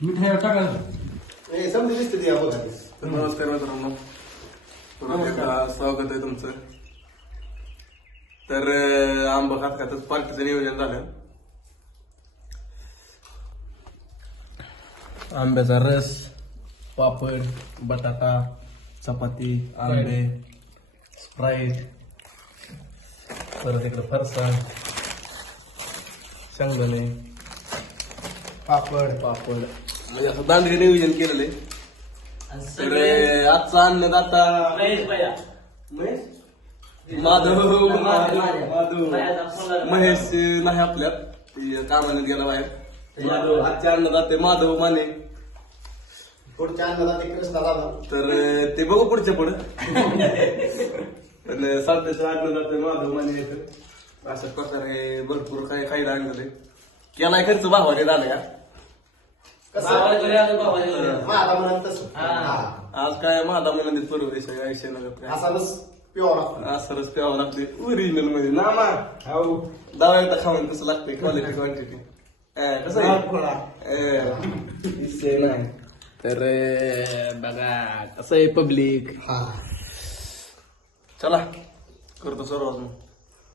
मिठाई टाकायचं समजी दिसते ती बघा तर नमस्कार मित्रांनो, परत एकदा स्वागत आहे तुमचं. तर आंबा खात खातच पार्टीचं नियोजन झालं. आंब्याचा रस, पापड, बटाटा, चपाती, आंबे, स्प्राईट, परत इकडे फरसाण, शेंगदाणे, पापड म्हणजे असं दांडगे नियोजन केलेलं आहे. तर आजचा अन्नदाता महेश नाही आपल्यात, ते कामाने गेला बाहेर. आजचे अन्नदाते माधव माने. पुढच्या अन्नदाता कृष्णा दादा. तर ते बघू पुढच्या पुढे. पण सध्याचे अन्नदाते माधव माने येत. अशा प्रकारे भरपूर काही खायला आणलेलं केलाय खर्च भावाने झाला का माझा म्हणत तसं आज काय माझा म्हणून परदेश आहे आयुष्य नगर असाच प्युअर असं प्यावं लागते ओरिजिनल मध्ये ना दवा एकदा खाऊन कसं लागते क्वालिटी क्वांटिटी कसं विषय नाही. तर बघा कसं आहे पब्लिक. चला करतो सर्वात